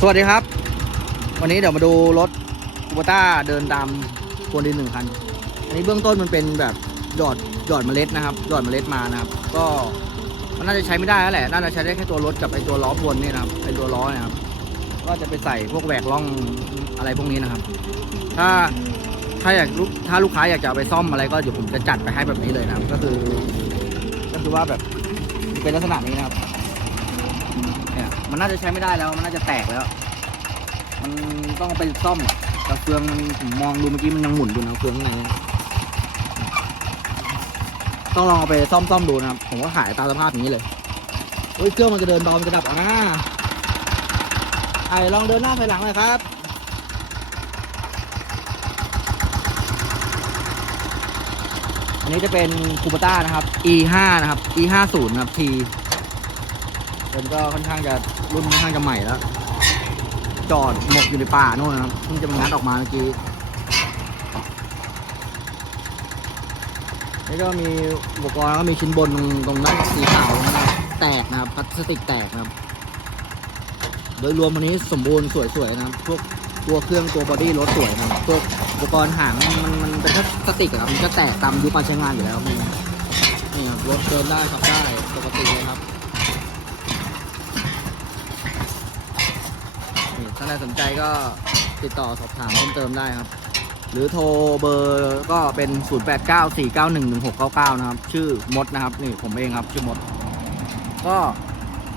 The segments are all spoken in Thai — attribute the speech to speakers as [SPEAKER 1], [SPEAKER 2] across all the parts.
[SPEAKER 1] สวัสดีครับ วันนี้เดี๋ยวมาดูรถคูปต้าเดินตามควนดินหนึ่งคัน อันนี้เบื้องต้นมันเป็นแบบหยอดหยอดเมล็ดนะครับหยอดเมล็ดมานะครับ ก็มันน่าจะใช้ไม่ได้แล้วแหละ น่าจะใช้ได้แค่ตัวรถกับไอตัวล้อบนนี่นะครับไอตัวล้อนะครับ ก็จะไปใส่พวกแหวกล่องอะไรพวกนี้นะครับ ถ้าถ้าอยากลูกถ้าลูกค้าอยากจะเอาไปซ่อมอะไรก็เดี๋ยวผมจะจัดไปให้แบบนี้เลยนะครับ ก็คือ ก็คือว่าแบบเป็นลักษณะนี้นะครับ เนี่ยมันน่าจะใช้ไม่ได้แล้ว มันน่าจะแตกแล้ว มันต้องไปซ่อมอะแต่เฟืองผมมองดูเมื่อกี้มันยังหมุนอยู่นะเฟืองข้างในเนี่ยต้องลองเอาไปซ่อมซ่อมดูนะครับ ผมก็ขายตามสภาพอย่างนี้เลยเฮ้ยเครื่องมันจะเดินเบามันจะดับอะนะไอ้ลองเดินหน้าถอยหลังเลยครับอันนี้จะเป็นคูปต้านะครับ E5 นะครับ E50 นะครับ T เป็นก็ค่อนข้างจะรุ่นค่อนข้างจะใหม่แล้ว จอดหมกอยู่ในป่าโน่นนะครับเพิ่งจะมันงัดออกมาเมื่อกี้นี่ก็มีอุปกรณ์แล้วก็มีชิ้นบนตรงนั้นสีขาวนะครับแตกนะครับพลาสติกแตกนะครับ โดยรวมวันนี้สมบูรณ์สวยๆนะครับพวกตัวเครื่องตัวบอดี้รถสวยนะครับพวกอุปกรณ์หางมันมันเป็นพลาสติกอะครับมันก็แตกตามยุคการใช้งานอยู่แล้วนี่นี่ครับรถเดินได้ขับได้ปกติเลยครับ นี่ถ้าใครสนใจก็ติดต่อสอบถามเพิ่มเติมได้ครับ หรือโทรเบอร์ก็เป็น 0894911699 นะครับ ชื่อมดนะครับ นี่ผมเองครับชื่อมด ก็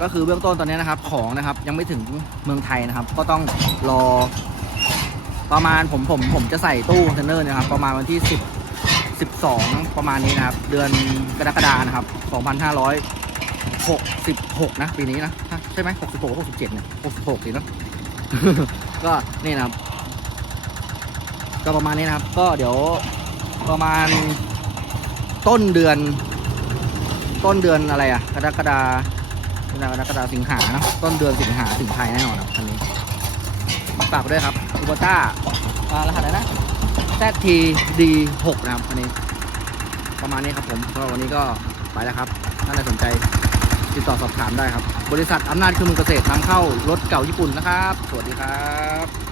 [SPEAKER 1] ก็คือเบื้องต้นตอนนี้นะครับ ของนะครับยังไม่ถึงเมืองไทยนะครับ ก็ต้องรอ ประมาณผมผมผมจะใส่ตู้คอนเทนเนอร์นะครับ ประมาณวันที่ 10 12 ประมาณนี้นะครับ เดือนกรกฎานะครับ 2566 นะ ปีนี้นะ ใช่ไหม66 67เนี่ย66สิเนอะ ก็นี่นะครับ ก็ประมาณนี้นะครับ ก็เดี๋ยวประมาณต้นเดือน ต้นเดือนอะไรอะกรกฎาคมกรกฎาคมสิงหาเนอะต้นเดือนสิงหาถึงไทยแน่นอนครับคันนี้ฝากได้วยครับอุบต้ารหัสอะไรนะ ZTD6 นะครับอันนี้ ประมาณนี้ครับผมก็วันนี้ก็ไปแล้วครับถ้าใครสนใจ ติดต่อสอบถามได้ครับ บริษัทอำนาจเครื่องมือเกษตรนำเข้ารถเก่าญี่ปุ่นนะครับ สวัสดีครับ